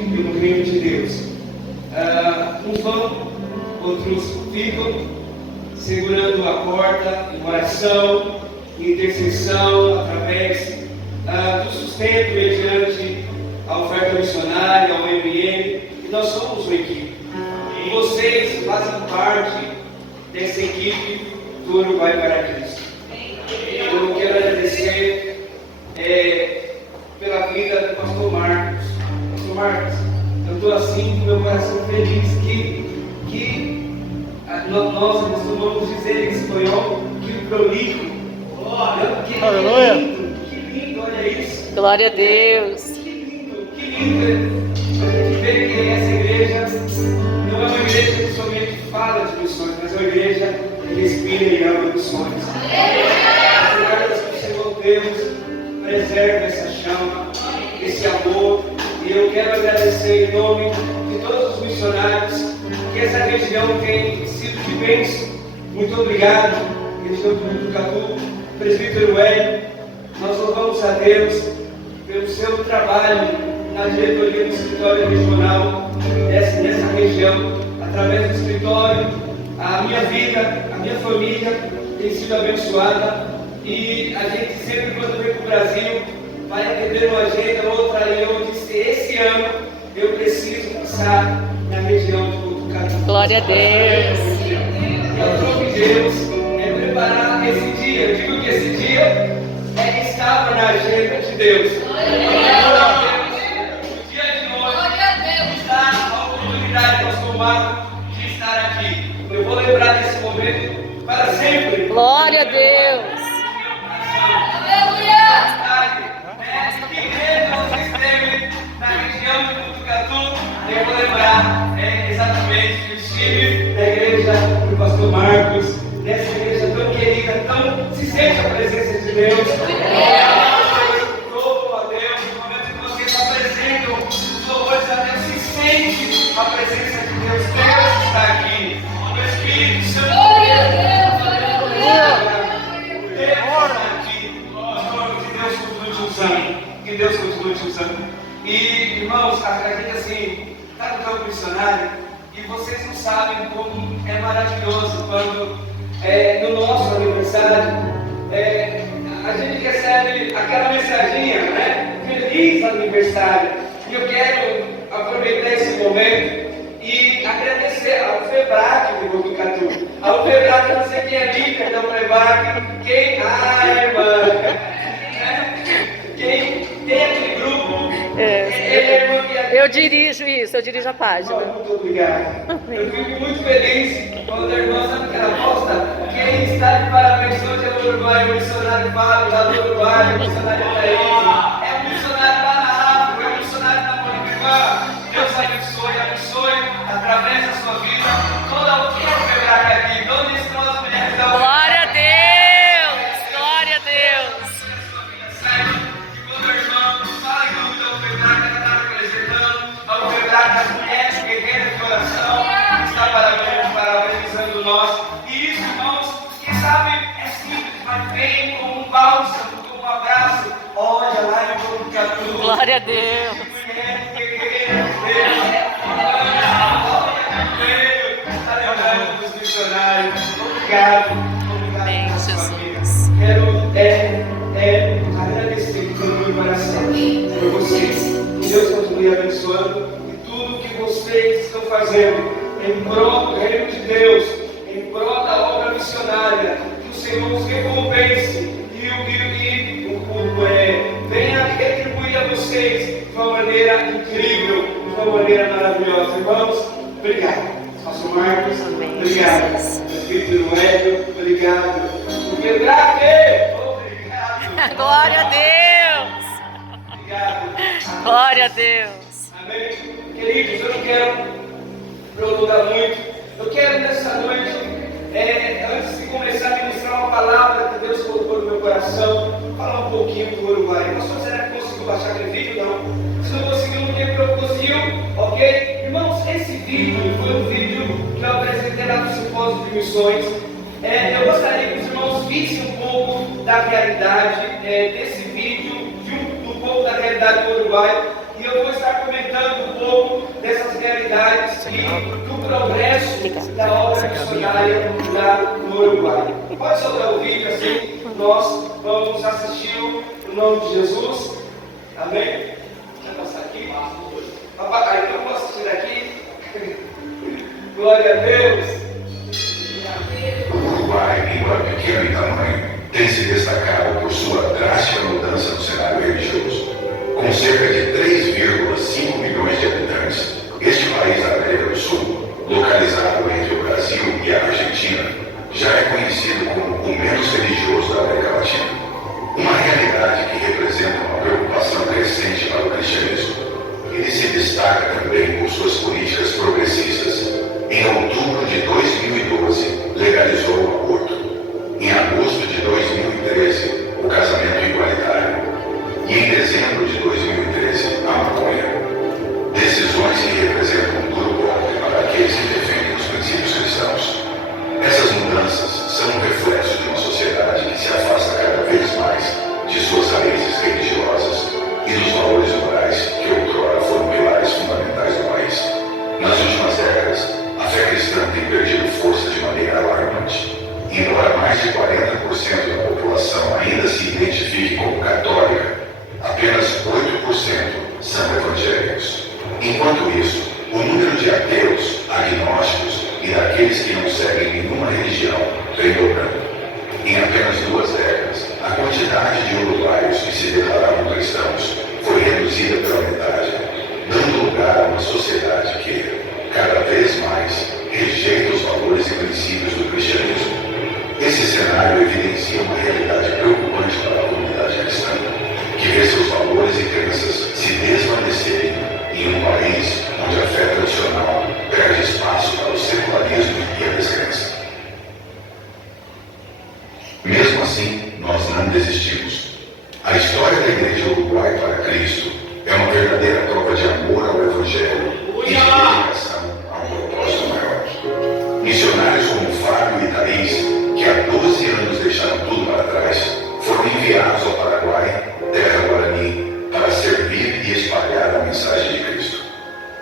pelo reino de Deus. Uns vão, outros ficam segurando a porta em oração, em intercessão, através do sustento mediante a oferta missionária, ao MN, e nós somos uma equipe. E vocês fazem parte dessa equipe do Uruguai para Cristo. Eu quero agradecer pela vida do pastor Marcos. Pastor Marcos, eu estou assim com meu coração feliz que nós costumamos dizer em espanhol que prolijo. Que lindo, olha isso. Glória a Deus. Que lindo a gente ver que essa igreja não é uma igreja que somente fala de missões, mas é uma igreja que respira e ama missões. Graças ao Senhor Deus, preserva essa chama, esse amor, e eu quero agradecer em nome de todos os missionários que essa região tem sido de bênção. Muito obrigado, região do Botucatu, presbítero Hélio. Nós louvamos a Deus pelo seu trabalho na diretoria do escritório regional dessa região. Através do escritório, a minha vida, a minha família tem sido abençoada, e a gente sempre, quando vem para o Brasil, vai atender uma agenda, outra, e eu disse: esse ano eu preciso passar na região de Botucatu. Glória a Deus. E ao trono de Deus é preparar esse dia. Eu digo que esse dia estava na agenda de Deus. De estar aqui. Eu vou lembrar desse momento para sempre. Glória a Deus. Que igreja você esteve na região de Botucatu? Eu vou lembrar exatamente que estive na igreja do pastor Marcos, nessa igreja tão querida, tão se sente a presença de Deus. Louvo a Deus, no momento que vocês apresentam os louvores a Deus, se sente a presença de Deus. Deus está aqui. O Espírito Santo. Deus está aqui. Que Deus continue te usando. E, irmãos, a gente assim, está no campo missionário, e vocês não sabem como é maravilhoso quando, no nosso aniversário, a gente recebe aquela mensaginha, né? Feliz aniversário. E eu quero aproveitar esse momento e agradecer ao FEBRAC de Botucatu. Ao FEBRAC, não sei quem é líder da FEBRAC, quem tem aquele grupo, Eu dirijo isso, eu dirijo a página. Muito obrigado. Eu fico muito feliz quando a irmã sabe que ela posta. Quem está de parabéns hoje é o Uruguai, o missionário Fábio, lá do Uruguai, o missionário Thaís. É um missionário lá na África, é um missionário na Bolívia. Deus abençoe, através da sua vida, toda o que é quebrar aqui, onde estão as mulheres da Glória a Deus, glória a Deus. Das mulheres guerreiras de oração, está parabenizando nós. E isso, irmãos, quem sabe é simples, mas vem como um bálsamo, como um abraço. Olha lá em Botucatu. Glória a Deus. Mulheres guerreiras, está lembrando dos missionários. Obrigado Amém, pela sua Jesus. vida. Quero agradecer pelo meu coração por vocês. Que Deus continue abençoando vocês estão fazendo em prol do reino de Deus, em prol da obra missionária. Que o Senhor os recompense e venha retribuir a vocês de uma maneira incrível, de uma maneira maravilhosa. Irmãos, obrigado. Pastor Marcos, obrigado. Espírito Hélio, obrigado. O Quebrade, obrigado. Glória a Deus. Obrigado. Glória a Deus. Amém. Queridos, eu não quero prolongar muito. Eu quero nessa noite, antes de começar a ministrar uma palavra que Deus colocou no meu coração, falar um pouquinho do Uruguai. Pastor, será que conseguiu baixar aquele vídeo? Não. Se não conseguiu, não tem problema. Conseguiu, ok? Irmãos, esse vídeo foi um vídeo que eu apresentei lá no Simpósio de Missões. Eu gostaria que os irmãos vissem um pouco da realidade desse vídeo, um pouco da realidade do Uruguai. E eu vou estar comentando um pouco pouco dessas realidades e do progresso da obra missionária lá no Uruguai. Pode soltar o vídeo assim, nós vamos assistir no nome de Jesus. Amém? Deixa eu passar aqui. Papai, então eu posso assistir aqui? Glória a Deus. O Uruguai, embora pequeno em tamanho, tem se destacado por sua drástica mudança no cenário religioso. Com cerca de 3,5 milhões de habitantes, este país da América do Sul, localizado entre o Brasil e a Argentina, já é conhecido como o menos religioso da América Latina. Uma realidade que representa uma preocupação crescente para o cristianismo. Ele se destaca também por suas políticas progressistas. Em outubro de 2012, legalizou o aborto. Em agosto de 2013, o casamento igualitário. E em dezembro de 2013, a maconha. Decisões que representam um duro golpe para aqueles que defendem os princípios cristãos. Essas mudanças são um reflexo de uma sociedade que se afasta cada vez mais de suas raízes religiosas e dos valores morais que outrora foram pilares fundamentais do país. Nas últimas décadas, a fé cristã tem perdido força de maneira alarmante. Embora mais de 40% da população ainda se identifique como católica, apenas 8% são evangélicos. Enquanto isso, o número de ateus, agnósticos e daqueles que não seguem nenhuma religião vem dobrando. Em apenas 2 décadas, a quantidade de uruguaios que se declaravam cristãos foi reduzida pela metade, dando lugar a uma sociedade que, cada vez mais, rejeita os valores e princípios do cristianismo. Esse cenário evidencia uma realidade preocupante para a comunidade cristã, que vê seus valores e crenças se desvanecerem em um país onde a fé tradicional perde espaço para o secularismo e a descrença. Mesmo assim, nós não desistimos. A história da Igreja Uruguai para Cristo é uma verdadeira prova de amor ao Evangelho e de dedicação a um propósito maior. Missionários como Fábio e Thaís, que há 12 anos deixaram tudo para trás, foram enviados ao Paraguai, terra guarani, para servir e espalhar a mensagem de Cristo.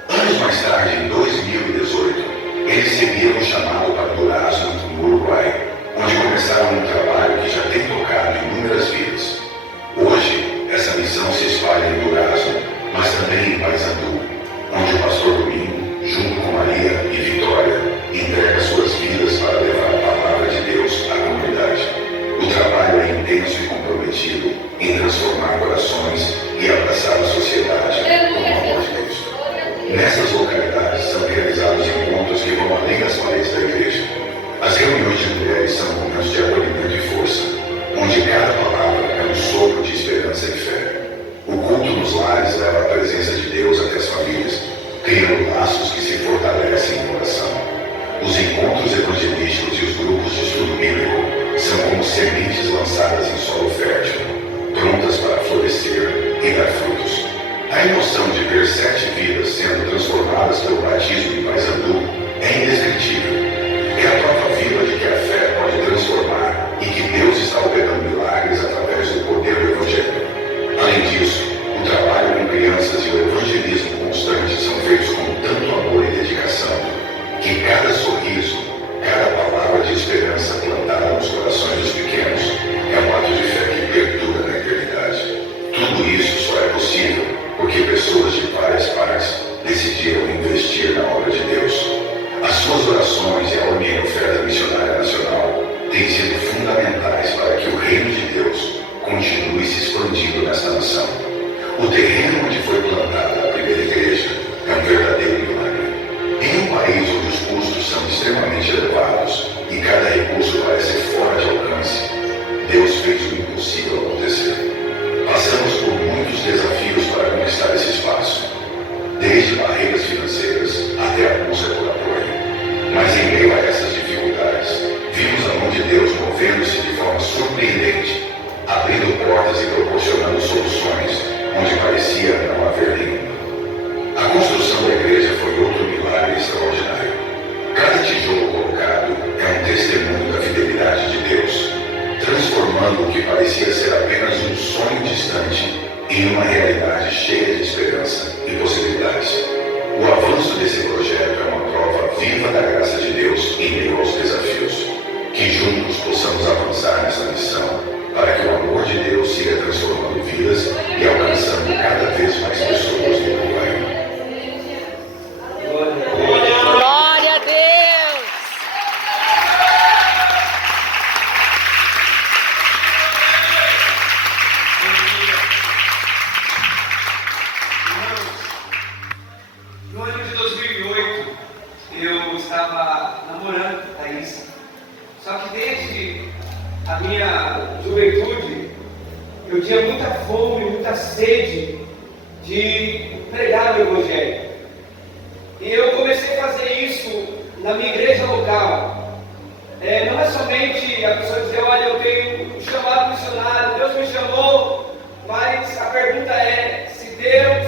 Anos mais tarde, em 2018, eles seguiram o chamado para Durazno, no Uruguai, onde começaram um trabalho que já tem tocado inúmeras vidas. Hoje, essa missão se espalha em Durazno, mas também em Paysandu, onde o pastor Domingo, junto com Maria e Vitória, entrega suas vidas para levar a palavra de Deus à comunidade. O trabalho é intenso e comprometido em transformar corações e abraçar a sociedade com o amor de Cristo. Nessas localidades são realizados encontros que vão além das paredes da igreja. As reuniões de mulheres são momentos de acolhimento e força, onde cada palavra é um sopro de esperança e fé. O culto nos lares leva a presença de Deus até as famílias, criando laços que se fortalecem em oração. Os encontros evangelísticos e os grupos de estudo bíblico são como sementes lançadas em solo fértil, prontas para florescer e dar frutos. A emoção de ver 7 vidas sendo transformadas pelo batismo em Paysandu é indescritível. É a prova viva de que a fé pode transformar e que Deus está operando milagres através do poder do Evangelho. Além disso, o trabalho com crianças e o evangelismo constante são feitos com tanto amor e dedicação que cada sorriso, cada palavra de esperança plantada nos corações dos pequenos é um ato de fé que perdura na eternidade. Tudo isso só é possível porque pessoas de várias partes decidiram investir na obra de Deus. As suas orações e a única oferta missionária nacional têm sido fundamentais para que o reino de Deus continue se expandindo nesta nação. O terreno onde foi plantada a primeira igreja é um verdadeiro milagre. Em um país onde os custos são extremamente elevados e cada recurso parece fora de alcance, Deus fez o impossível acontecer. Passamos por muitos desafios para conquistar esse espaço, desde barreiras financeiras até a busca por apoio. Mas em meio a essas dificuldades, vimos a mão de Deus movendo-se de forma surpreendente, abrindo portas e proporcionando soluções onde parecia não haver nenhuma. A construção da igreja foi outro milagre extraordinário. Cada tijolo colocado é um testemunho da fidelidade de Deus, transformando o que parecia ser apenas um sonho distante em uma realidade cheia de esperança e possibilidades. eu tinha muita fome, muita sede de pregar o Evangelho. E eu comecei a fazer isso na minha igreja local. Não é somente a pessoa dizer, olha, eu tenho um chamado missionário, Deus me chamou, mas a pergunta é, se Deus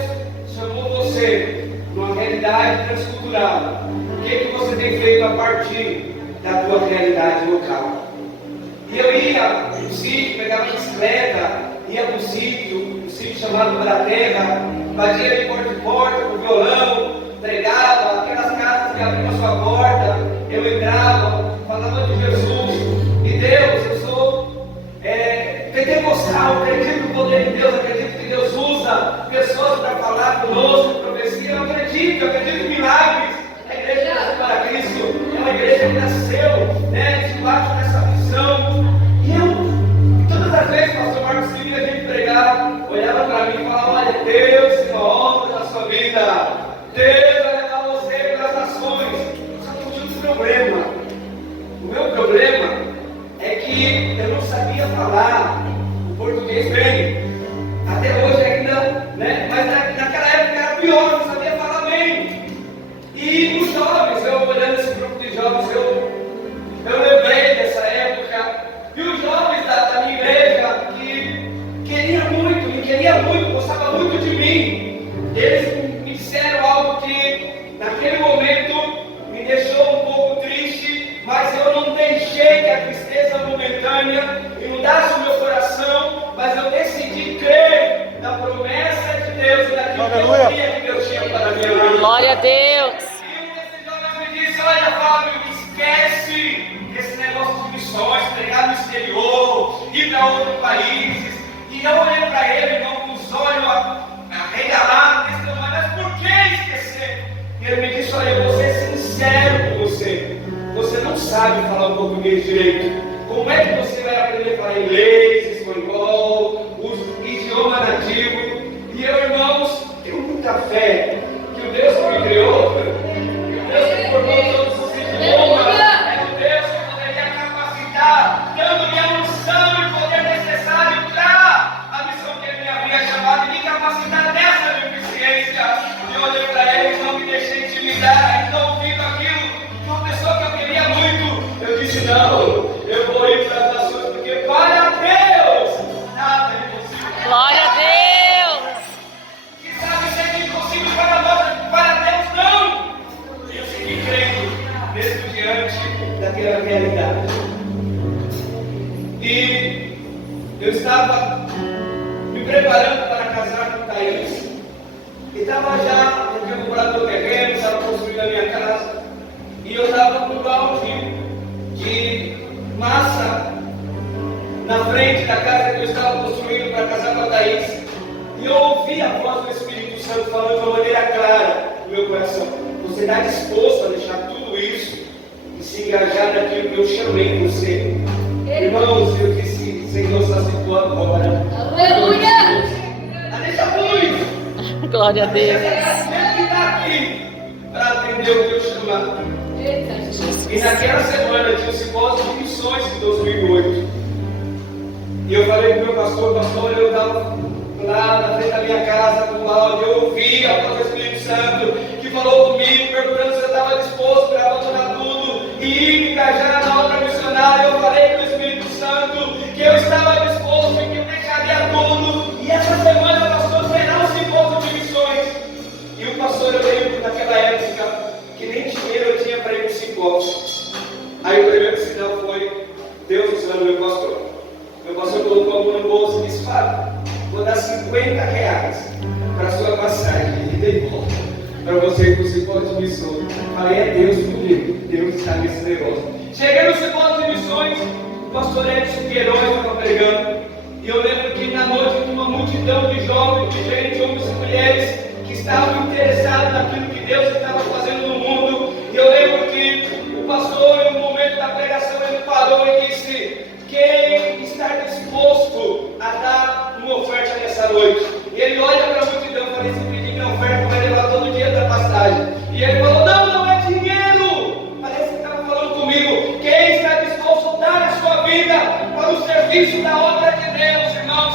chamou você numa realidade transcultural, o que você tem feito a partir da tua realidade local? E eu ia no sítio, pegava a bicicleta, ia para um sítio chamado Para Terra, batia de porta em porta com violão, pregava, aquelas casas que abriam a sua porta, eu entrava, falava de Jesus, e Deus, eu sou pentecostal, acredito no poder de Deus, acredito que Deus usa pessoas para falar conosco, profecia, eu acredito em milagres. A igreja Nasceu para Cristo é uma igreja que nasceu debaixo dessa visão. E eu, todas as vezes, pastor Marcos, que vinha a gente pregar, olhava para mim e falava, olha, Deus tem uma obra na sua vida, Deus vai levar você pelas nações. Só que eu tinha um problema. O meu problema é que eu não sabia falar o português bem. Até hoje ainda, mas naquela época era pior, eu não sabia falar bem. E os jovens, eu olhando esse grupo de jovens, eu lembrei dessa época. E os jovens da minha igreja que me queriam muito, gostavam muito de mim. Eles me disseram algo que naquele momento me deixou um pouco triste, mas eu não deixei que a tristeza momentânea inundasse o meu coração, mas eu decidi crer na promessa de Deus e naquilo que eu queria que Deus tinha para a minha vida. Glória a Deus. E um desses jovens me disse, olha Fábio, esquece esse negócio de missões, pregar no exterior, ir para outros países. E eu olhei para ele, irmão, com os olhos arregalados, mas por que esquecer? E ele me disse, olha, eu vou ser sincero com você. Você não sabe falar o português direito. Como é que você vai aprender a falar inglês, espanhol, os idiomas nativos? E eu, irmãos, tenho muita fé que o Deus que me criou, que o Deus que formou todos os idiomas, é o Deus que poderia capacitar, dando-me a unção e o poder necessário para a missão que Ele me havia chamado e me capacitar nessa deficiência. E eu olhei para Ele e não me deixei intimidar, então ouvindo aquilo de uma pessoa que eu queria muito, eu disse, não, eu vou ir para as nações, porque para Deus nada é impossível. Glória a Deus. Que sabe ser impossível para nós, para Deus não. E eu segui crendo, mesmo diante daquela realidade. E eu estava me preparando para casar com Thaís. E estava já, eu tinha comprado meu terreno, estava construindo a minha casa. E eu estava com um balde de massa na frente da casa que eu estava construindo para casar com a Thaís. E eu ouvi a voz do Espírito Santo falando de uma maneira clara no meu coração. Você está disposto a deixar tudo isso e se engajar naquilo que eu chamei você? Irmãos, eu disse, Senhor, só se for agora. Aleluia! Deixa muito! Glória a Deus. Que está aqui para atender o teu chamado. E naquela semana tinha o simpósio de missões em 2008. E eu falei para o meu pastor, eu estava lá na frente da minha casa com o áudio, eu ouvi a voz do Espírito Santo que falou comigo, perguntando se eu estava disposto para abandonar tudo e ir me engajar na obra missionária. Eu falei para o Espírito Santo que eu estava disposto e que eu deixaria tudo. E essa semana, pastor, será um simpósio de missões. E o pastor, eu lembro naquela época que nem dinheiro eu tinha para ir no simpósio. Aí o primeiro sinal foi Deus usando meu pastor. Meu pastor colocou a mão no bolso e disse, Fábio, vou dar R$50 para a sua passagem e de volta para você ir para o simpósio de missões. Falei, é Deus comigo, Deus está nesse negócio. Cheguei no simpósio de missões, o pastor Edson Queiroz estava pregando, e eu lembro que na noite tinha uma multidão de jovens, de gente, homens e mulheres, que estavam interessados naquilo que Deus estava fazendo no mundo. E eu lembro que o pastor, no momento da pregação, ele parou e disse, quem está disposto a dar uma oferta nessa noite? E ele olha para a multidão e fala, esse pedir minha oferta vai levar todo o dinheiro da passagem. E ele falou, não é dinheiro. Parece que estava falando comigo. Quem está disposto a dar a sua vida para o serviço da obra de Deus, irmãos?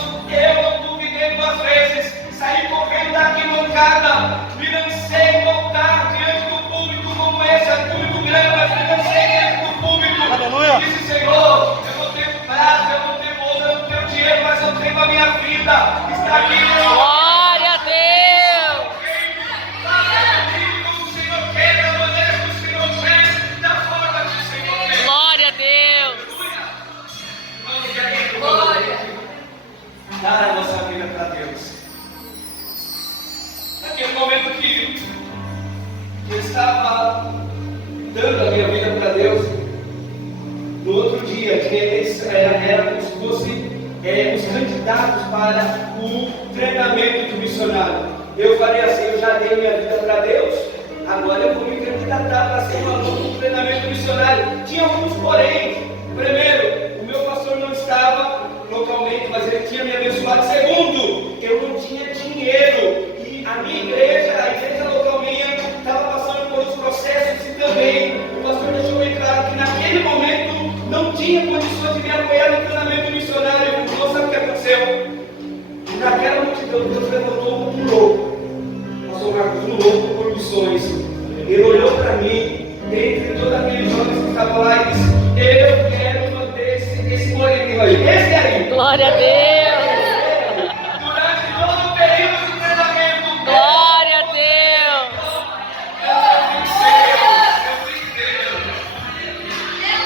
dar a nossa vida para Deus. Naquele momento que eu estava dando a minha vida para Deus, no outro dia, era como se fosse os candidatos para o treinamento do missionário. Eu falei assim: eu já dei minha vida para Deus, agora eu vou me candidatar para ser um aluno do treinamento missionário. Tinha alguns porém. Primeiro, o meu pastor não estava localmente, mas ele tinha me abençoado. Segundo, eu não tinha dinheiro. E a minha igreja, a igreja local minha, estava passando por uns processos e também o pastor deixou bem claro que naquele momento não tinha condições de me apoiar no treinamento missionário. Então sabe o que aconteceu? Naquela multidão, Deus levantou um louco. Pastor Marcos, um louco por missões. Ele olhou para mim, dentre todos aqueles jovens que estavam lá, e disse: eu quero manter esse moreninho aí. Esse aí. Glória a Deus. Durante todo o período de treinamento. Glória a Deus.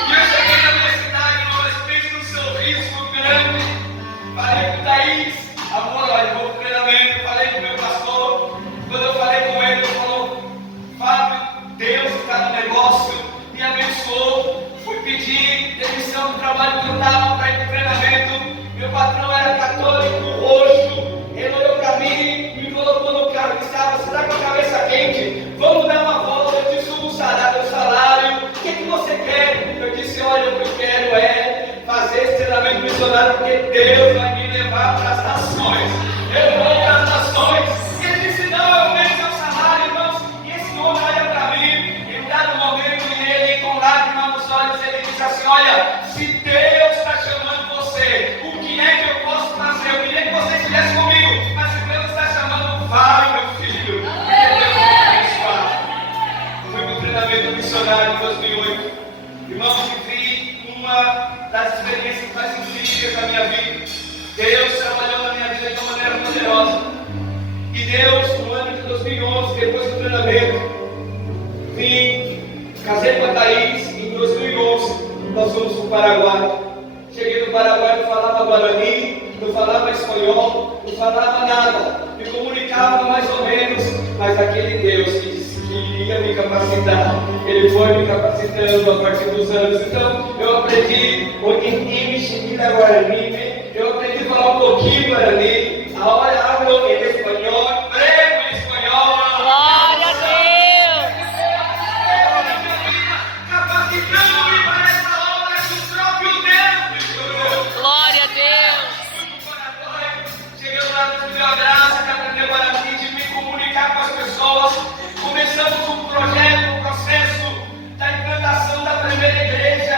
E eu cheguei na minha cidade, nós fez um sorriso grande. Falei com o Thaís: amor, olha, eu vou para o treinamento. Falei com o meu pastor. Quando eu falei com ele, ele falou: Fábio, Deus está no negócio, me abençoou. Fui pedir demissão do trabalho que eu estava para ir para o treinamento. Meu patrão era católico, roxo. Ele olhou para mim, me colocou no carro e estava: você está com a cabeça quente? Vamos dar uma volta, eu te subo o salário. O que você quer? Eu disse: olha, o que eu quero é fazer esse treinamento missionário, porque Deus vai me levar para as nações. Eu vou para as nações. E ele disse: não, eu vejo seu salário, irmãos. E esse homem olha para mim, em dado momento, e ele, com lágrimas nos olhos, ele disse assim: olha, se Deus está chamando você, o que é que eu posso fazer? Eu queria que você estivesse comigo, mas se Deus está chamando, vai, meu filho. Porque Deus vai te abençoar. Fui para o treinamento missionário em 2008. Irmãos, vivi uma das experiências mais incríveis da minha vida. Deus trabalhou na minha vida de uma maneira poderosa. E Deus, no ano de 2011, depois do treinamento, vim, casei com a Thaís. Em 2011, nós fomos para o Paraguai. Cheguei no Paraguai, não falava guarani, não falava espanhol, não falava nada. Me comunicava mais ou menos, mas aquele Deus que disse que iria me capacitar, Ele foi me capacitando a partir dos anos. Então, eu aprendi o Guarani, eu aprendi a falar um pouquinho Guarani, agora hablo em espanhol, prego em espanhol. Glória a Deus. Capacitando-me para essa obra que o próprio Deus me escolheu. Glória a Deus. Chegando lá, Deus me deu a graça de aprender Guarani, de me comunicar com as pessoas. Começamos um projeto, um processo da implantação da primeira igreja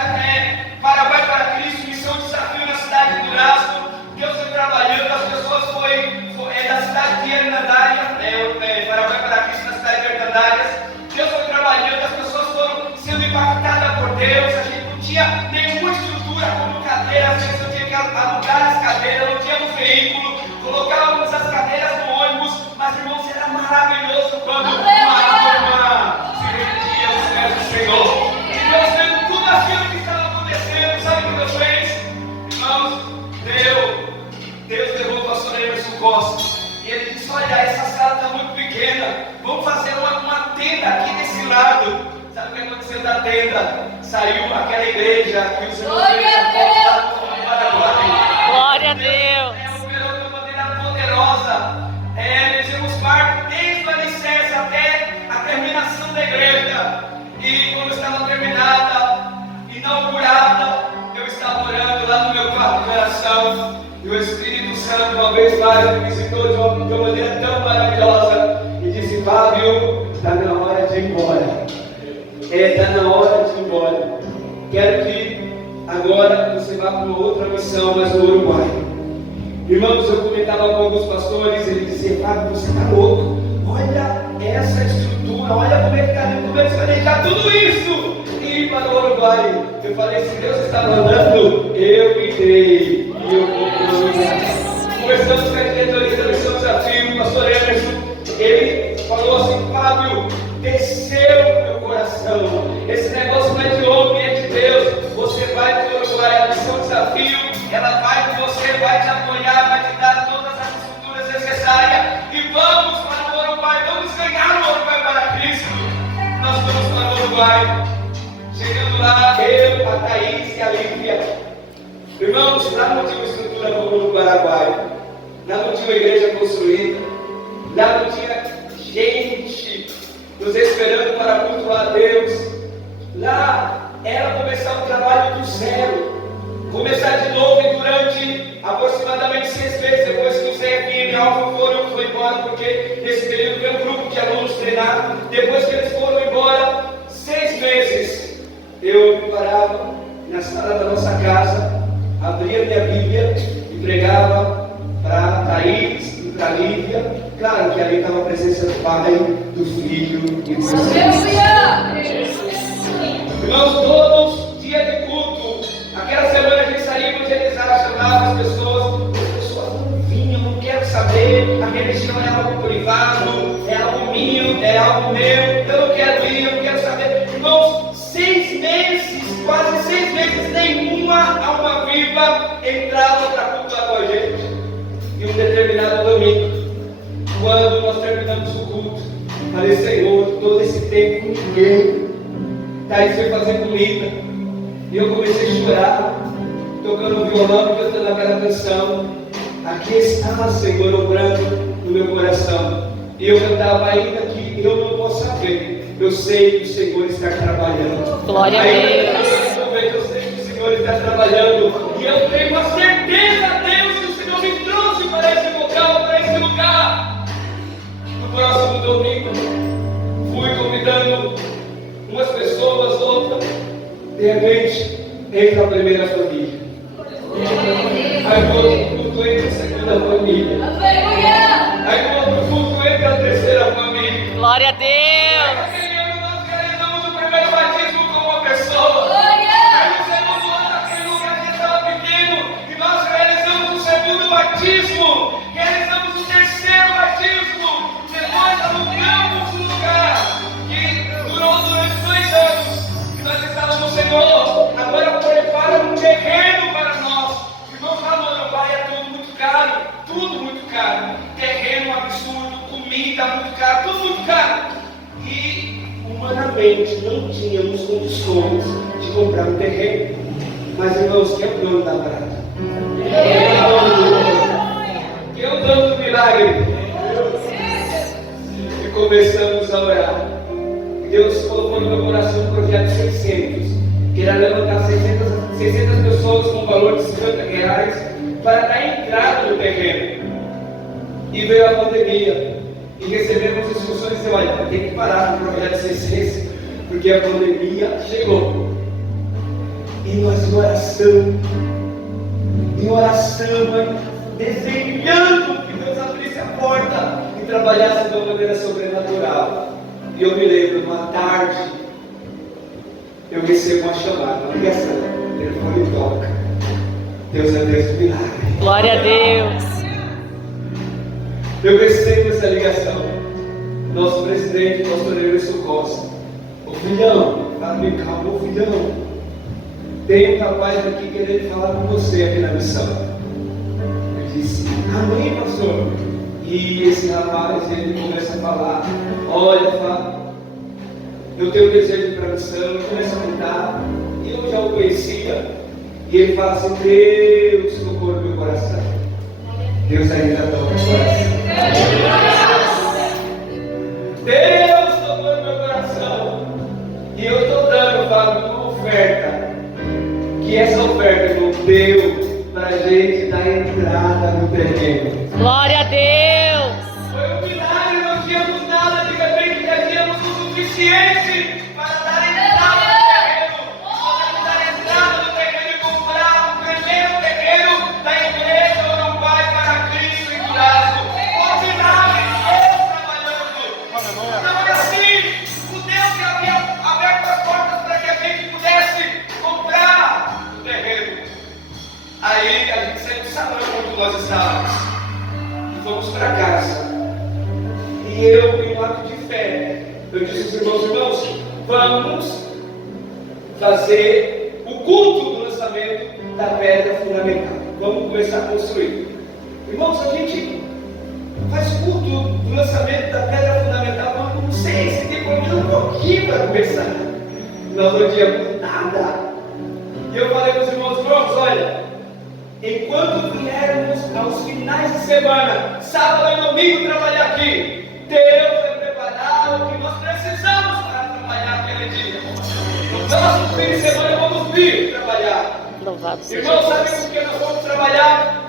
Paraguai para Cristo, missão desafio na cidade de Durazno. Deus foi trabalhando, as pessoas foi da cidade de Hernandária, Paraguai para Cristo na cidade de Hernandárias. Deus foi trabalhando, as pessoas foram sendo impactadas por Deus. A gente não tinha nenhuma estrutura como cadeira, às vezes eu tinha que alugar as cadeiras, não tinha um veículo, colocávamos as cadeiras no ônibus, mas irmãos, era maravilhoso quando uma alma se rendia aos pés do Senhor. E Deus vendo tudo aquilo que estava acontecendo, sabe o que Deus fez? Irmãos, Deus levou o pastor Emerson Costa e ele disse: olha, essa sala está muito pequena, vamos fazer uma tenda aqui desse lado. Sabe o que aconteceu da tenda? Saiu aquela igreja que o Senhor fez no Paraguai. Glória a Deus. Operou de uma maneira poderosa. Fizemos parte desde o alicerce até a terminação da igreja. E quando estava terminada, inaugurada, eu estava orando lá no meu quarto de oração. E o Espírito Santo, uma vez mais, me visitou de uma maneira tão maravilhosa. E disse: Fábio, está na hora de ir embora. Está na hora de ir embora. Quero que agora você vá para uma outra missão, mas no Uruguai. Irmãos, eu comentava com alguns pastores, ele dizia: Fábio, você está louco? Olha essa estrutura, olha como é que você vai deixar tudo isso e ir para o Uruguai. Eu falei: se Deus está mandando, eu irei. E eu vou para o Uruguai. Conversamos com a diretoria da Missão Desafio, o pastor Emerson. Ele falou assim: Fábio, desceu no meu coração. Esse negócio não é de homem, é de Deus. Você vai para o Uruguai, a Missão Desafio, ela vai com você, vai te apoiar, vai te dar trabalho. Lá não tinha uma igreja construída. Lá não tinha gente nos esperando para cultuar a Deus. Lá era começar um trabalho do zero. Começar de novo e durante aproximadamente 6 meses depois que o Zé e Alfa foi embora, porque nesse período veio um grupo de alunos treinar. Depois que eles foram embora, 6 meses, eu me parava na sala da nossa casa, abria minha Bíblia e pregava para Thaís e para Lívia. Claro que ali estava a presença do Pai, do Filho e do Espírito. Irmãos, todos dia de culto, aquela semana a gente saía evangelizar, chamava as pessoas não vinham, não quero saber, a religião é algo privado, é algo minho, é algo meu, eu não quero ir, eu não quero saber. Irmãos, 6 meses, quase 6 meses, nenhuma alma viva entrava para cultuar com a gente. E um determinado domingo, quando nós terminamos o culto, falei, Senhor, todo esse tempo ninguém. Thaís foi fazer comida, e eu comecei a chorar, tocando violão, cantando aquela canção. Aqui está, Senhor, obrando no meu coração. E eu cantava ainda que eu não posso saber, eu sei que o Senhor está trabalhando. Glória a Deus. Eu sei que o Senhor está trabalhando, e eu tenho a certeza, Deus, que o Senhor me trouxe para esse lugar. No próximo domingo, fui convidando umas pessoas, outras. De repente, entra a primeira família. Aí no outro culto entra a segunda família. Aí no outro culto entra a terceira família. Glória a Deus. Aquele ano nós realizamos o primeiro batismo com uma pessoa. Aí no segundo ano, aquele lugar que estava pequeno, e nós realizamos o segundo batismo. Realizamos o terceiro batismo. Depois alugamos um lugar que durou durante 2 anos. E nós estávamos, Senhor, agora prepara um terreno para nós. Irmãos, lá no Uruguai é tudo muito caro. Tudo muito caro. Terreno absurdo, comida muito caro, tudo muito caro. E humanamente não tínhamos condições de comprar um terreno. Mas, irmãos, que é o dono da prata? Que é o dono do milagre? E começamos a orar. Deus colocou no meu coração um projeto de 600. Que era levantar 600 pessoas com um valor de R$50 para dar entrada no terreno. E veio a pandemia. E recebemos instruções de olha, tem que parar com o projeto 600, porque a pandemia chegou. E nós em oração, desejando que Deus abrisse a porta e trabalhasse de uma maneira sobrenatural. E eu me lembro, uma tarde, eu recebo uma chamada, uma ligação, o telefone toca. Deus é Deus do milagre. Glória a Deus. Eu recebo essa ligação. Nosso presidente, pastor Emerson Costa. Ô filhão, fala bem calmo, ô filhão. Tem um rapaz aqui querendo falar com você aqui na missão. Eu disse, amém, pastor. E esse rapaz, ele começa a falar, olha, fala, eu tenho desejo para a missão, eu começo a cantar, e eu já o conhecia, e ele fala assim, Deus tocou no meu coração. Deus ainda toca no meu coração. Deus tocou no meu coração. E eu estou dando, Fábio, uma oferta, que essa oferta não deu para a gente dar entrada no terreno. Glória a Deus. Foi um milagre, não tínhamos nada, de repente já tínhamos o suficiente para dar entrada no terreno. Podemos dar entrada no terreno e comprar o primeiro terreno da igreja Uruguai para Cristo em Durazno. O milagre, Deus trabalhando. Não é assim, o Deus que havia aberto as portas para que a gente pudesse comprar o terreno. Aí a gente saiu do salão onde nós estávamos. Vamos para casa. E eu, em um ato de fé, eu disse aos irmãos, vamos fazer o culto do lançamento da pedra fundamental. Vamos começar a construir. Irmãos, a gente faz culto do lançamento da pedra fundamental, mas não sei se tem como um pouquinho para começar. Nós não tínhamos nada. E eu falei para os irmãos, olha, enquanto viermos aos finais de semana, sábado e domingo, trabalhar aqui, Deus vai preparar o que nós precisamos para trabalhar aquele dia. No próximo fim de semana vamos vir trabalhar. Louvado seja Irmãos, sabe Deus. com que nós vamos trabalhar?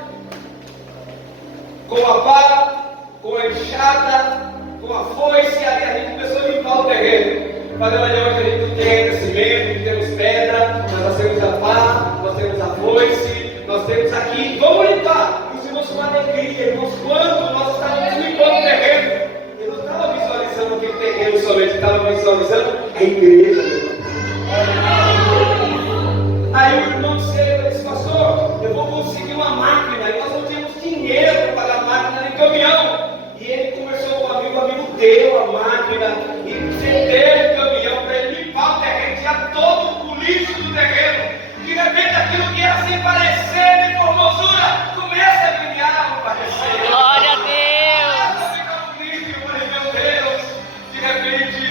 Com a pá, com a enxada, com a foice. Ali a gente começou a limpar o terreno. Falei, olha, hoje a gente não tem ainda cimento, não temos pedra, mas nós temos a pá, nós temos a foice, nós temos aqui. Vamos limpar! Os irmãos com alegria, irmãos, quando nós estávamos limpando o terreno, eu não estava visualizando aquele terreno somente, estava visualizando a igreja, meu irmão. Aí o irmão disse, pastor, eu vou conseguir uma máquina, e nós não temos dinheiro para pagar a máquina de caminhão. E ele conversou com o amigo deu a máquina e cedeu o caminhão para ele limpar o terreno, tinha todo o lixo do terreno. De repente aquilo que era sem parecer de formosura começa a brilhar, parecer. Glória a Deus! Começa a ficar bonito, eu falei, meu Deus. De repente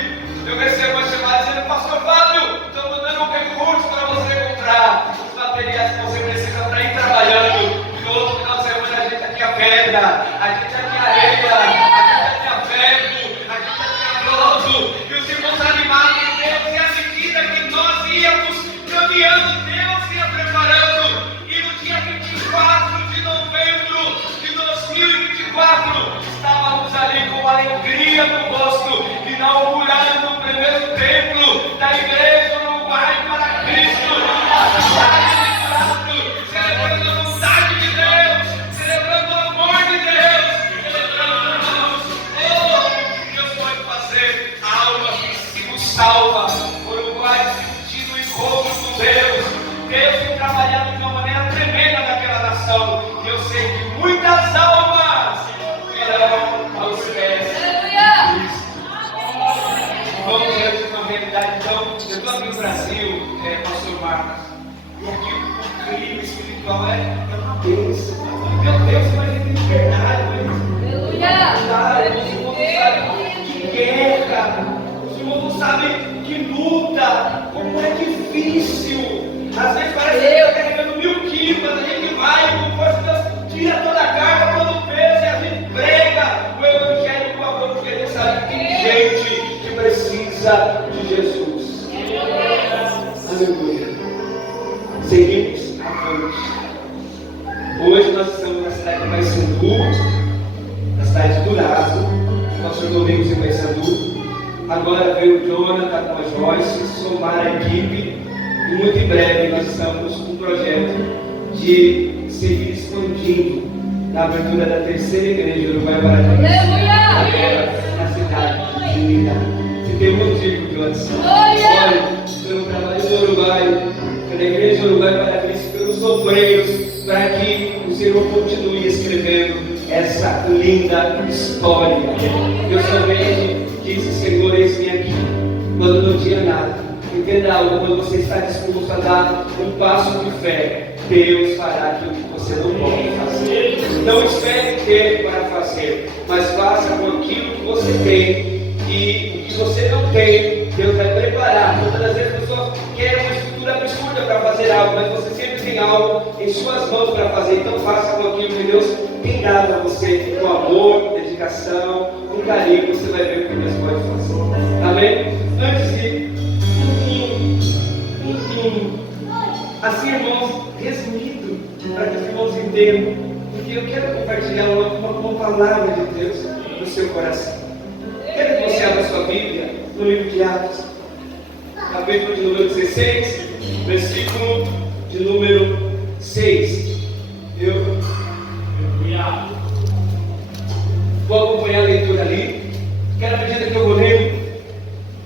eu recebo uma chamada dizendo, pastor Fábio, estou mandando um recurso para você comprar os materiais que você precisa para ir trabalhando. E no outro final de semana a gente aqui a pedra, a gente aqui a areia, a gente aqui a ferro, a gente aqui a broto. E os irmãos animados em Deus, e à medida que nós íamos caminhando, Deus ia preparando. E no dia 24 de novembro de 2024, estávamos ali com alegria no rosto, inaugurando o primeiro templo da Igreja Uruguai para Cristo, a cidade de Cristo, celebrando a vontade de Deus, celebrando o amor de Deus, celebrando o que Deus pode fazer. A alma que se salva, o Uruguai sentindo o encontro com Deus. Deus tem trabalhado de uma maneira tremenda naquela nação, e eu sei que muitas almas virão aos pés de Cristo. Vamos diante de uma realidade. Então, eu estou aqui no Brasil, pastor Marcos, e aqui o clima espiritual é uma bênção. Meu Deus, você vai ver liberdade, os irmãos não sabem que guerra, os irmãos não sabem que luta, como é difícil. Às vezes parece que está carregando 1000 quilos, mas a gente vai, com força de Deus, tira toda a carga, todo o peso, e a gente prega o Evangelho com amor, porque a gente sabe que tem gente que precisa de Jesus. Aleluia. Seguimos avante. Hoje nós estamos na cidade de Paysandu, na cidade de Durazo, pastor Domingos em Paysandu. Agora veio o Jonathan com a Joyce, somar a equipe, e muito em breve nós estamos com um projeto de seguir expandindo na abertura da terceira igreja de Uruguai para Cristo, na cidade de Minas. Se tem motivo, Jonathan, olha, pelo trabalho do Uruguai, pela igreja do Uruguai para Cristo, pelos obreiros, para que o Senhor continue escrevendo essa linda história. Eu somente disse, Senhor, eis-me aqui, quando não tinha nada. Entenda algo, quando você está disposto a dar um passo de fé, Deus fará aquilo que você não pode fazer. Não espere ter para fazer, mas faça com aquilo que você tem, e o que você não tem, Deus vai preparar. Muitas das vezes as pessoas querem uma estrutura absurda para fazer algo, mas você sempre tem algo em suas mãos para fazer. Então faça com aquilo que Deus tem dado a você, com amor, dedicação, com carinho. Você vai ver o que Deus pode fazer. Amém? Antes de assim, irmãos, resumido, para que os irmãos entendam, porque eu quero compartilhar uma palavra de Deus no seu coração. Quero que você abra sua Bíblia no livro de Atos, capítulo de número 16, versículo de número 6. Eu vou acompanhar a leitura ali. Quero, à medida que eu vou lendo,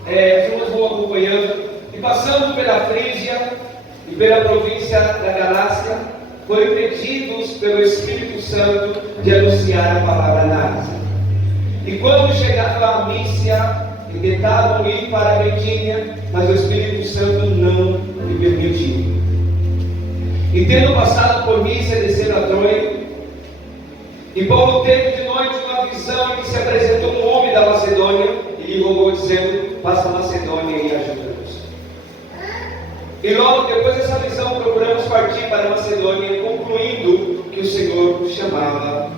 os irmãos vão acompanhando. E passando pela Frígia e pela província da Galácia, foram impedidos pelo Espírito Santo de anunciar a palavra na Ásia. E quando chegaram a Mícia, tentavam ir para a Bitínia, mas o Espírito Santo não lhe permitiu. E tendo passado por Mícia, desceram a Troia. E Paulo teve de noite uma visão em que se apresentou um homem da Macedônia e lhe rogou, dizendo: passa a Macedônia e ajuda-nos. E logo depois dessa missão, procuramos partir para a Macedônia, concluindo que o Senhor nos chamava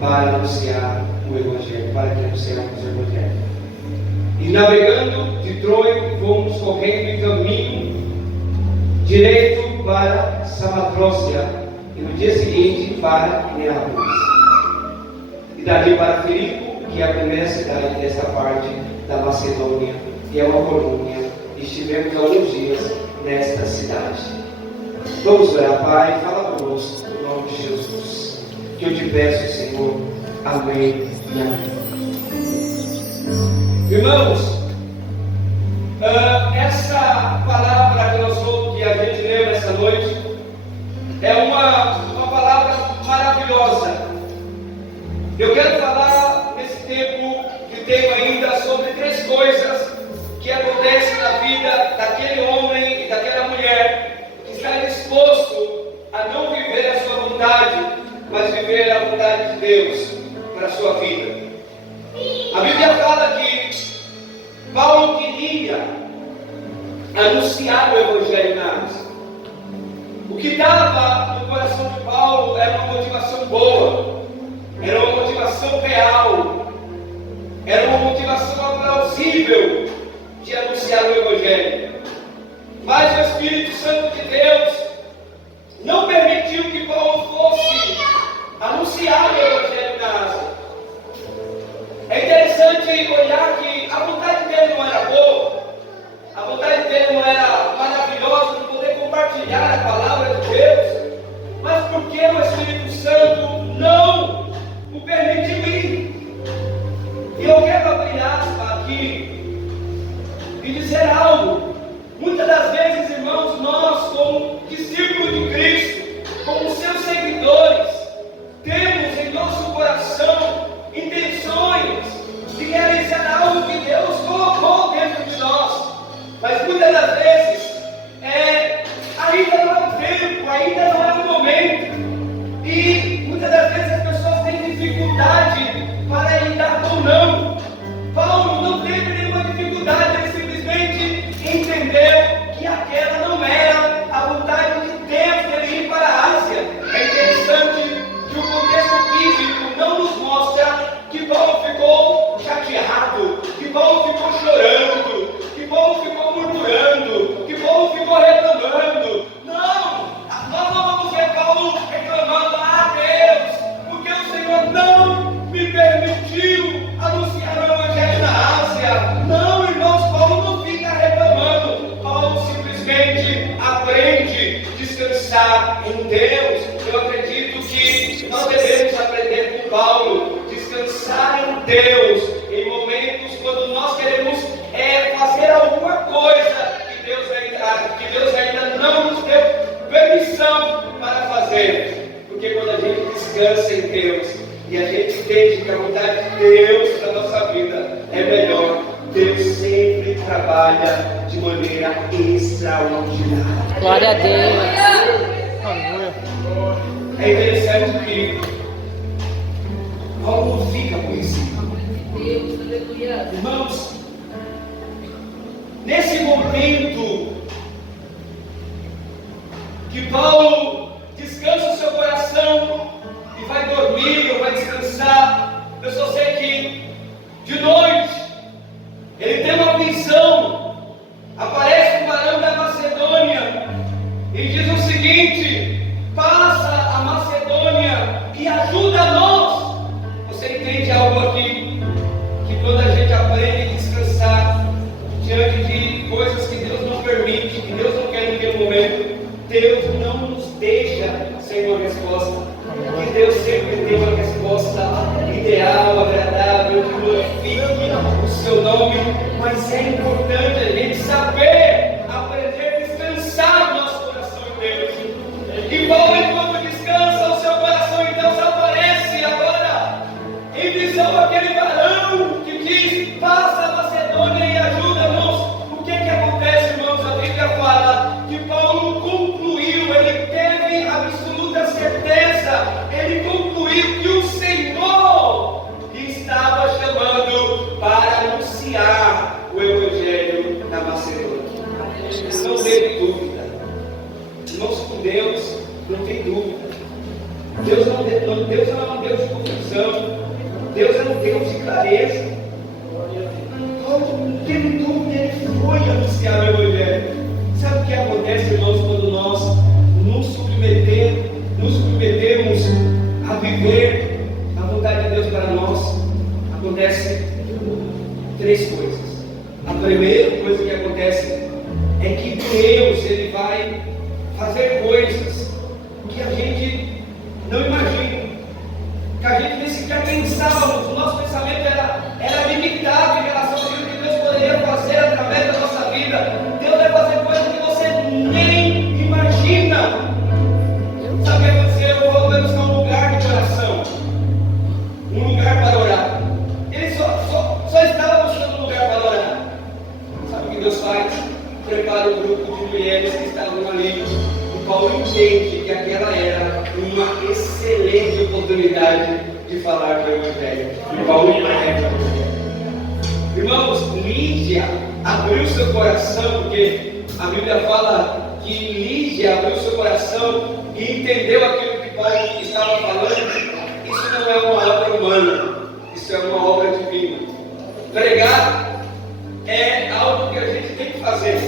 para anunciar o Evangelho, para que anunciáramos o Evangelho. E navegando de Troia, fomos correndo em caminho direito para Samatrócia, e no dia seguinte para Neápolis. E dali para Filipe, que é a primeira cidade desta parte da Macedônia, e é uma colônia. Estivemos alguns dias nesta cidade. Vamos orar, Pai, fala conosco, no nome de Jesus, que eu te peço, Senhor. Amém e amém. Irmãos, essa palavra que a gente leu nessa noite é uma palavra maravilhosa. Eu quero falar nesse tempo que tenho ainda sobre 3 coisas que acontecem na vida daquele homem e daquela mulher que está disposto a não viver a sua vontade, mas viver a vontade de Deus para a sua vida. A Bíblia fala que Paulo queria anunciar o Evangelho na Ásia. O que estava no coração de Paulo era uma motivação boa, era uma motivação real, era uma motivação plausível de anunciar o Evangelho. Mas o Espírito Santo de Deus não permitiu que Paulo fosse anunciar o Evangelho na Ásia. É interessante olhar que a vontade dele não era boa, a vontade dele não era maravilhosa de poder compartilhar a palavra de Deus, mas porque o Espírito Santo não o permitiu ir. E eu quero abrir aspas aqui e dizer algo. Muitas das vezes, irmãos, nós, como discípulos de Cristo, como seus seguidores, temos em nosso coração intenções de realizar algo que Deus colocou dentro de nós, mas muitas das vezes ainda não é o tempo, ainda não é o momento, e muitas das vezes as pessoas têm dificuldade para lidar com não. Paulo não teve nenhuma dificuldade, ele simplesmente entendeu que aquela não era a vontade de Deus dele ir para a Ásia. É interessante que o contexto bíblico não nos mostra que Paulo ficou chateado, que Paulo ficou chorando, que Paulo ficou murmurando, que Paulo ficou reclamando. Não! Nós não vamos ver Paulo reclamando: ah, Deus, porque o Senhor não me permitiu anunciar o Evangelho na Ásia. Não, irmãos, Paulo não fica reclamando. Paulo simplesmente aprende a descansar em Deus. Eu acredito que nós devemos aprender com Paulo, descansar em Deus, em momentos quando nós queremos fazer alguma coisa que Deus ainda não nos deu permissão para fazer. Porque quando a gente descansa em Deus e a gente entende que a vontade de Deus para a nossa vida é melhor, Deus sempre trabalha de maneira extraordinária. Glória a Deus. É interessante que Paulo não fica com isso. Irmãos, nesse momento que Paulo descansa o seu coração e vai dormir ou vai descansar, eu só sei que de noite ele tem uma visão. Aparece um varão da Macedônia e diz o seguinte: passa a Macedônia e ajuda nós. Você entende algo aqui? Que quando a gente aprende a descansar diante de coisas que Deus não permite, que Deus não quer naquele momento, Deus não nos deixa sem uma resposta. Porque Deus sempre tem uma resposta ideal, agradável, que glorifique o seu nome. Mas é importante a gente saber aprender a descansar o nosso coração em Deus. E Paulo, enquanto descansa o seu coração em Deus, aparece agora em visão aquele varão que diz: passa a Macedônia e ajuda-nos. O que acontece, irmãos? A Bíblia fala que Paulo concluiu, ele teve absoluta certeza, ele concluiu que o Senhor estava chamando para anunciar o Evangelho. Deus de clareza. Paulo não teve dúvida, ele foi anunciar o Evangelho. Sabe o que acontece, irmãos, quando nós nos submetemos a viver a vontade de Deus para nós? Acontece três coisas. A primeira coisa que acontece é que Deus, Ele vai fazer coisas que a gente não imagina, que a gente nem sequer pensava. O nosso pensamento era limitado em relação àquilo que Deus poderia fazer através da nossa vida. Deus vai fazer coisas que você nem imagina. Sabe o que aconteceu? Eu vou buscar um lugar de oração, um lugar para orar. Ele só estava buscando um lugar para orar. Sabe o que Deus faz? Prepara um grupo de mulheres que estavam ali. O Paulo entende que aquela era uma excelente oportunidade de falar do Evangelho. E Paulo prega. Irmãos, Lídia abriu seu coração, porque a Bíblia fala que Lídia abriu seu coração e entendeu aquilo que Paulo estava falando. Isso não é uma obra humana, isso é uma obra divina. Pregar é algo que a gente tem que fazer,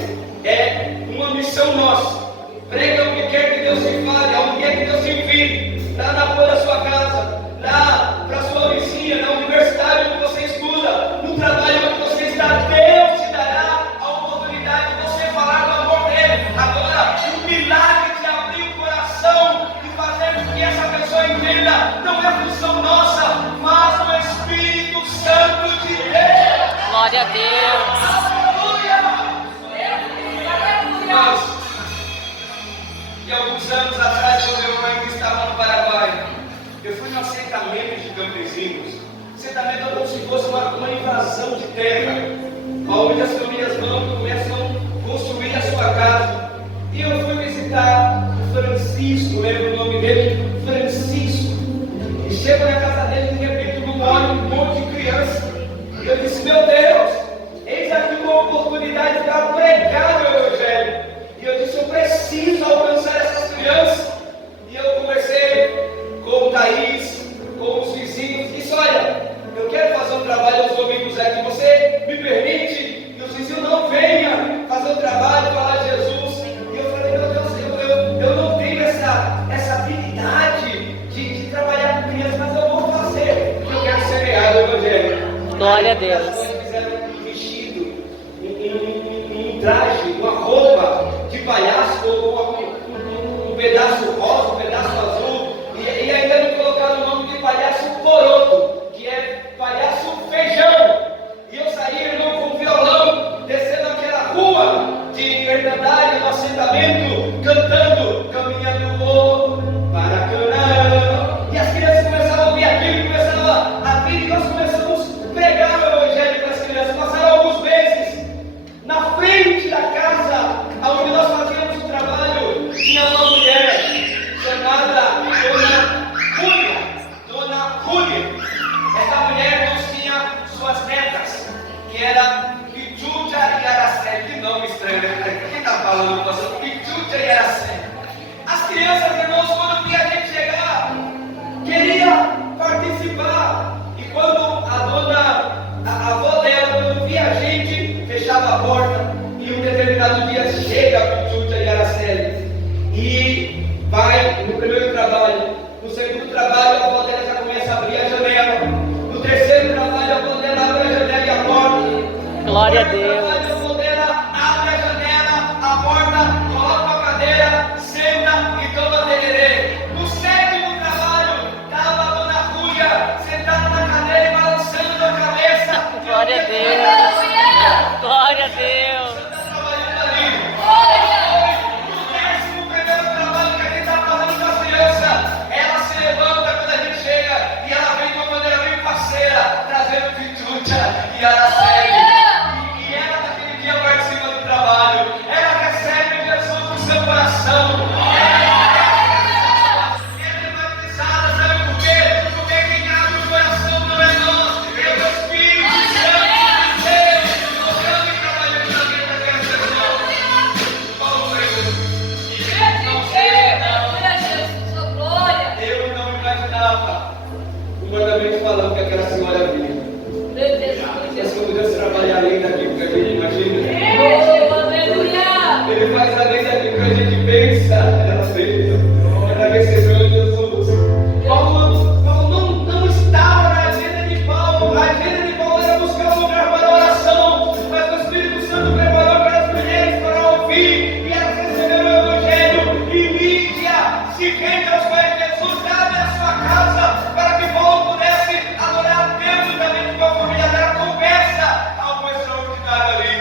é uma missão nossa. Prega onde quer que Deus se fale, onde quer que Deus se envie, lá na rua da sua casa, lá para sua vizinha, na universidade onde você estuda, no trabalho onde você está. Deus te dará a oportunidade de você falar do amor dele. Agora, o milagre de abrir o coração e fazer com que essa pessoa entenda não é função nossa, mas do Espírito Santo de Deus. Glória a Deus. E alguns anos atrás, quando eu ainda estava no Paraguai, eu fui no assentamento de campesinos. Assentamento é como se fosse uma invasão de terra, onde as famílias começam a construir a sua casa. E eu fui visitar o Francisco, lembro o nome dele? Francisco. E chego na casa dele, de repente, no olho um monte de criança. E eu disse: meu Deus, eis aqui uma oportunidade para pregar o Evangelho. E eu disse: eu preciso alcançar essas crianças. E eu conversei com o Thaís, com os vizinhos, e disse: olha, eu quero fazer um trabalho aos domingos aqui, você me permite? E os vizinhos: não, venha fazer um trabalho, falar de Jesus. E eu falei: meu Deus, eu não tenho essa habilidade de trabalhar com crianças, mas eu vou fazer, porque eu quero semear o Evangelho. Glória a Deus. Eles fizeram um vestido, um traje, uma roupa de palhaço, um pedaço rosa, um pedaço azul, e ainda não colocaram o nome de palhaço poroto, que é palhaço feijão. E eu saí, irmão, com o violão, descendo aquela rua de Irmandade, no assentamento, cantando, caminhando para Canaã. E as crianças começaram a ouvir aquilo, começaram a vir, e nós começamos a pregar o Evangelho para as crianças. Passaram alguns meses, na frente da casa onde nós fazíamos o trabalho, tinha uma mulher chamada Dona Júlia. Essa mulher não tinha suas netas, que era Pichucha e Araceli. Que nome estranho, né? Quem está falando, pastor? Pichucha e Araceli. As crianças, irmãos, quando via a gente chegar, queria participar. E quando a avó dela, quando via a gente, fechava a porta. E um determinado dia chega a Pichucha e Araceli e vai no primeiro trabalho. No segundo trabalho, a avó dela já começa a abrir a janela. No terceiro trabalho, a avó dela abre a janela e a porta. Glória a No quarto Deus. trabalho, a avó dela abre a janela, a porta, coloca uma cadeira, senta e toma tererê. No sétimo trabalho, estava a Dona Júlia sentada na cadeira e balançando a cabeça. Glória a Deus. Glória a Deus. Ela se levanta quando a gente chega e ela vem de uma maneira bem parceira, trazendo Pichucha e Araceli. E ela naquele dia participa do trabalho. Ela recebe Jesus no seu coração. Ela é batizada, sabe por quê? Porque quem abre o coração não é nós, é o Espírito Santo de Deus. Tocando e trabalhando na vida daquela pessoa. Paulo pregou. Eu não imaginava o mandamento falando que aquela senhora via. trabalhar além daquilo que a gente imagina. Aleluia! Ele faz além daquilo que a gente pensa. Ela fez. Ela recebeu Jesus. Paulo não estava na agenda de Paulo. A agenda de Paulo era buscar um lugar para a oração. Mas o Espírito Santo preparou para as mulheres para ouvir. E elas receberam o Evangelho. E Lídia se rende aos pés de Jesus. Abre a sua casa para que Paulo pudesse adorar a Deus juntamente com a família dela. Começa algo extraordinário ali.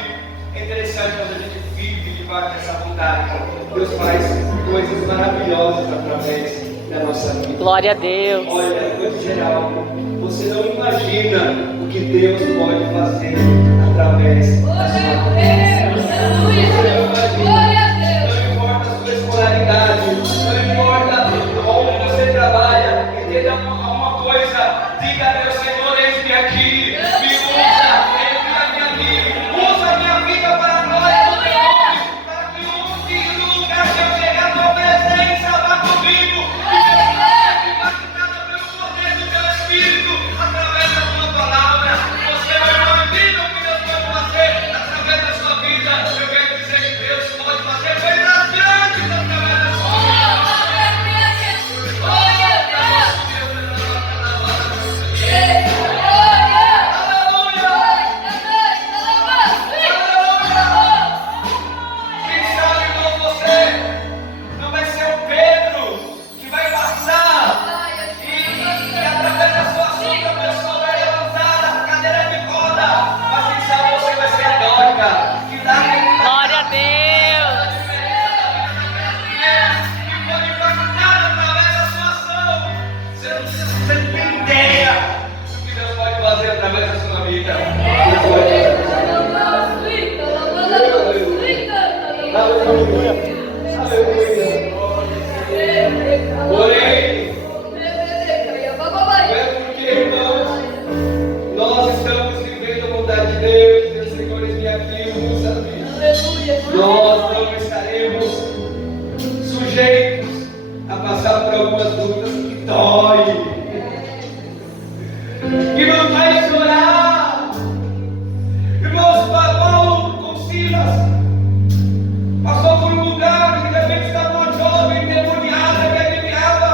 É interessante quando a gente vive debaixo dessa vontade. Deus faz coisas maravilhosas através da nossa vida. Glória a Deus. Olha, eu vou dizer algo. Você não imagina o que Deus pode fazer através da sua vida. Não importa a sua escolaridade, não importa onde você trabalha, entenda uma coisa. Diga a Deus, Senhor, eis-me aqui. Me usa, envia-me aqui. Usa a minha vida para a glória do teu nome. Para que no lugar que eu chegar, tua presença vá comigo. E eu seja impactada pelo poder do teu Espírito através da tua palavra. Você não imagina o que Deus pode fazer através da sua vida. Eu quero dizer que Deus pode fazer coisas grandes através da sua vida. Quem sabe com você não vai ser o Pedro que vai passar e através da sua ação a pessoa vai levantar a cadeira de roda, mas quem sabe você vai ser a Dorca que dá Glória a Deus. que pode impactar através da sua ação. Você não tem ideia do que Deus pode fazer através da sua vida. Deus pode fazer. Aleluia. Aleluia. Porém, é porque, irmãos, nós estamos vivendo a vontade de Deus. Deus, Senhor, eis-me aqui, usa-me. Nós não estaremos sujeitos a passar por algumas dúvidas que dói, que não vai chorar. Irmãos, Paulo com Silas passou por um lugar que de repente estava uma jovem endemoniada que adivinhava.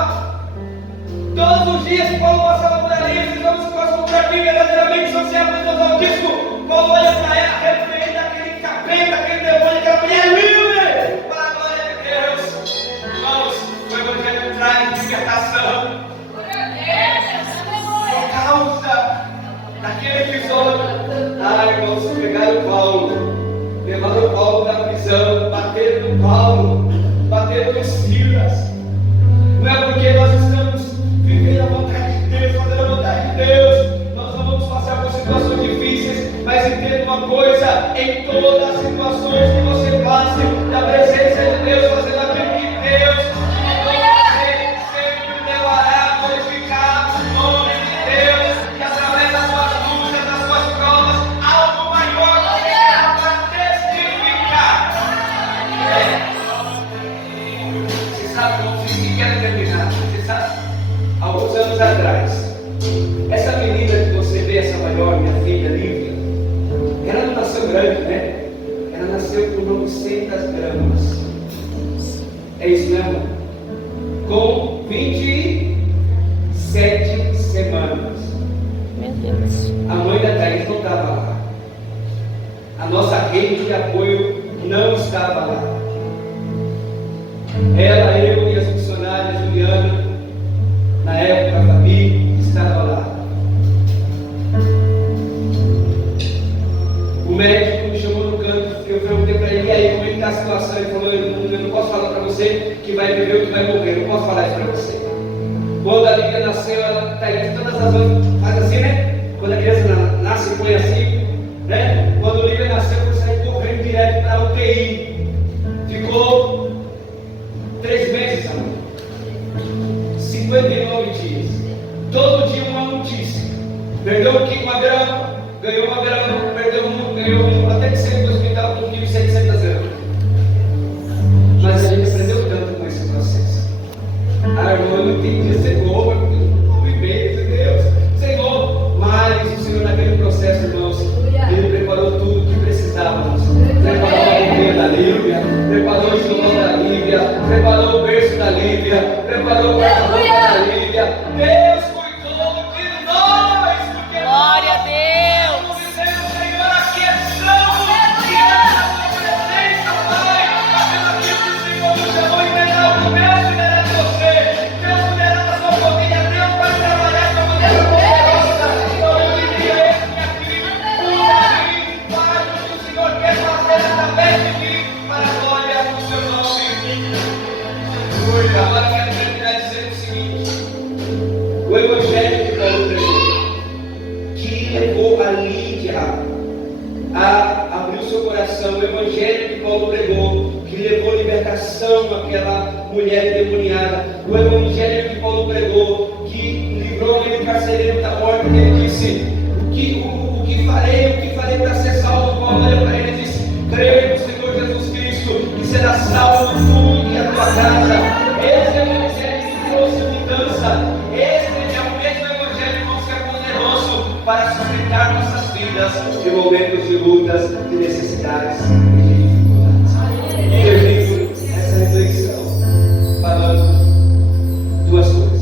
Todos os dias Paulo passava por ali, esses homens que passam por aqui verdadeiramente são servos de Deus Altíssimo. Paulo olha para ela, repreende aquele capeta, aquele demônio, aquela mulher livre para a glória de Deus. Irmãos, o Evangelho traz libertação por causa daquele episódio. Irmãos, pegaram Paulo, levaram Paulo da prisão, bateram no Paulo, bateram no Silas. Não é porque nós estamos vivendo a vontade de Deus, fazendo a vontade de Deus, nós não vamos passar por situações difíceis, mas entenda uma coisa: em todas as situações que você passe, da presença de Deus, fazendo aquilo que Deus sempre levará a glorificar o nome de Deus, e através das suas lutas, das suas provas, algo maior será para testificar. Você sabe como se quer terminar? Você sabe? Alguns anos atrás, essa menina que você vê, essa maior, minha filha Lívia, ela não nasceu grande, né? Ela nasceu com 900 gramas. É isso mesmo? Com 27 semanas. Meu Deus. A mãe da Thaís não estava lá. A nossa rede de apoio não estava lá. Ela, eu e as missionárias Juliana, na época a Fabi, estava lá. O médico me chamou no canto, eu perguntei para ele: e aí, como é que está a situação? Ele falou: eu não posso falar para você que vai viver ou que vai morrer, eu não posso falar isso para você. Quando a Lívia nasceu, ela está aí, todas as horas faz assim, né? Quando a criança nasce, põe assim, né? Quando a Lívia nasceu, eu saí correndo direto para a UTI. Ficou 3 meses, amor. 59 dias. Todo dia uma notícia. Perdeu uma grama, ganhou uma grama, perdeu um, ganhou um, até que saiu do hospital com 1.700 gramas. Mas a gente aprendeu tanto com esse processo. A irmã não entendia, Senhor, um e meio, Deus, Senhor. Mas o Senhor, naquele processo, irmãos, Ele preparou Paulo pregou, que levou libertação àquela mulher endemoniada. O evangelho que Paulo pregou, que livrou aquele carcereiro da morte. Ele disse: o que farei para ser salvo? Paulo olhou para ele e disse: creia no Senhor Jesus Cristo, que será salvo tu e a tua casa. Esse é o evangelho que trouxe mudança. Esse é o mesmo evangelho, irmãos, que é poderoso para sustentar nossas vidas em momentos de lutas, de necessidades e de dificuldades. E eu digo essa reflexão falando duas coisas.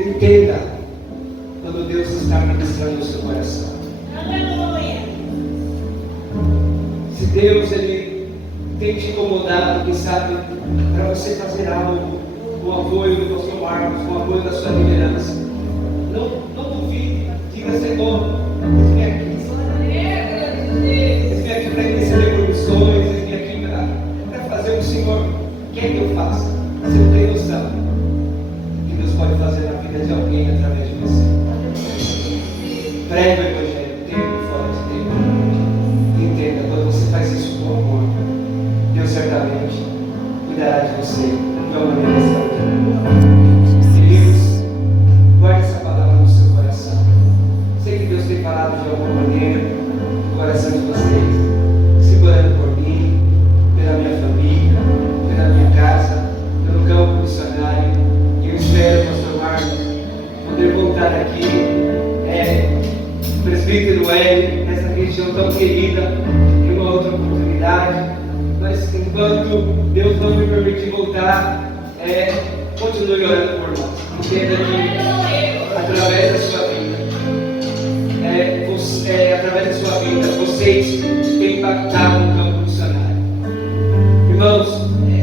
Entenda quando Deus está ministrando o seu coração. Se Deus tem te incomodado, quem sabe, para você fazer algo com o apoio do pastor Marcos, com o apoio da sua liderança, não duvide, diga: Senhor, vem aqui. Vem aqui para receber comissões, vem aqui para fazer o que o Senhor quer que eu faça. Você não tem noção que Deus pode fazer na vida de alguém através de você. Prega o evangelho, tempo e fora de tempo. Entenda, quando você faz isso com amor, Deus certamente cuidará de você de uma maneira extraordinária. Queridos, guarde essa palavra no seu coração. Sei que Deus tem falado de alguma maneira no coração de vocês, segurando por mim, pela minha família, pela minha casa, pelo campo missionário. E eu espero, pastor Marcos, poder voltar aqui, presbítero Hélio, nessa região tão querida, em uma outra oportunidade. Mas enquanto Deus não me permitir voltar, continue orando por nós. Entenda que através da sua vida, através da sua vida, vocês têm impactado no campo missionário. Irmãos,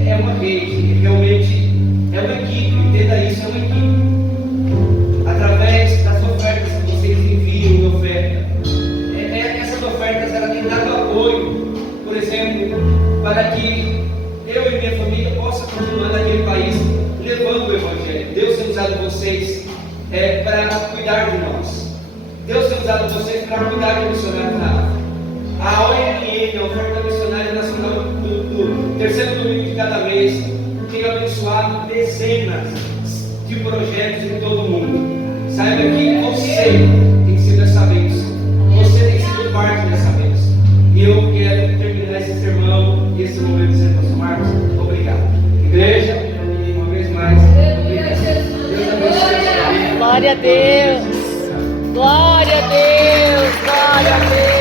é uma rede, realmente é uma equipe, entenda isso, é uma equipe. Através das ofertas que vocês enviam em oferta, essas ofertas ela tem dado apoio, por exemplo, para que eu e minha família possa continuar naquele país levando o evangelho. Deus tem usado vocês para cuidar de nós. Deus tem usado vocês para cuidar do missionário na África. A ONM, a Oferta Missionária Nacional, do terceiro domingo de cada mês, tem abençoado dezenas de projetos em todo o mundo. Saiba que você tem sido essa bênção. Você tem sido parte dessa bênção. E eu quero terminar esse sermão e esse momento dizendo: pastor Marcos, obrigado. Igreja, e uma vez mais, obrigado. Deus abençoe. Glória a Deus. Glória a Deus. Glória a Deus.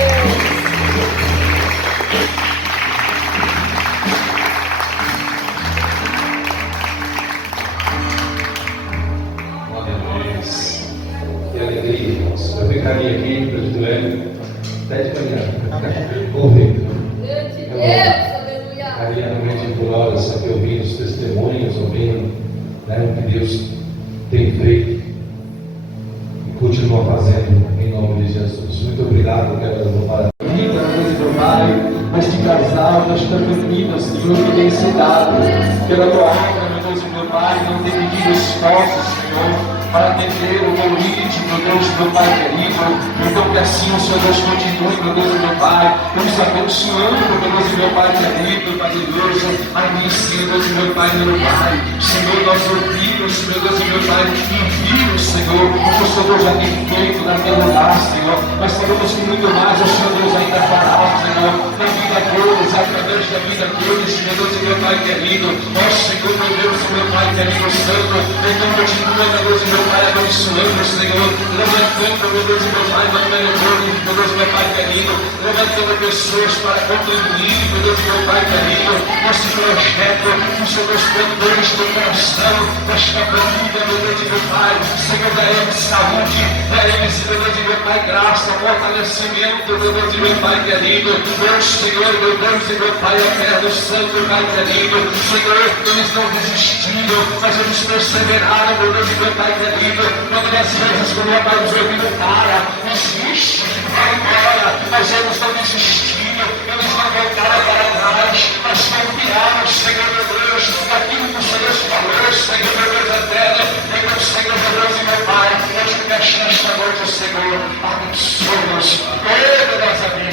Que alegria, irmãos. Eu ficaria aqui, presbítero Hélio, até de caminhar. Ouvindo. Ficaria realmente por horas aqui ouvindo os testemunhos, ouvindo o que Deus tem feito e continua fazendo em nome de Jesus. Muito obrigado, quero louvar a vida, meu Pai, neste casal, nesta família, Senhor, que tem se dado pela tua obra, meu Deus e meu Pai, não tem medido esforços, Senhor, para atender o convite, meu Deus, meu Pai querido. Então que assim o Senhor Deus continue, meu Deus e meu Pai, nos abençoando, meu Deus e meu Pai querido, Pai de Deus, a mim, Senhor Deus e meu Pai, meu Pai, Senhor, nós ouvimos, meu Deus e meu Pai, envio, Senhor, o que o Senhor já tem feito naquele lugar, Senhor, mas sabemos que muito mais o Senhor Deus ainda fará, Senhor, na vida deles, através da vida deles, meu Deus e meu Pai querido. Ó Senhor, meu Deus e meu Pai querido, Santo, então continua, meu Deus e meu Pai, abençoando, Senhor, levantando, meu Deus e meu Pai, meu Deus e meu Pai querido, levantando pessoas para contribuir, meu Deus e meu Pai querido, nesse projeto, o Senhor Deus plantou este coração, desta família, meu Deus e meu Pai, Senhor, daremos saúde, daremos, meu Deus e meu Pai, graça, fortalecimento, meu Deus e meu Pai querido, Deus, Senhor, meu Deus e meu Pai eterno, Santo, Pai querido, Senhor, eles não desistiram, mas eles perseveraram, meu Deus e meu Pai querido, quando das vezes quando o Pai nos ouviu, para, desiste, vai embora, mas eles não desistiram, eles não voltaram para trás, mas confiaram, Senhor, meu Deus, aquilo que o Senhor falou, Senhor, meu Deus eterno, então, Senhor, meu Deus e meu Pai, nós que nesta noite, Senhor, abençoa-nos, toda a nossa vida.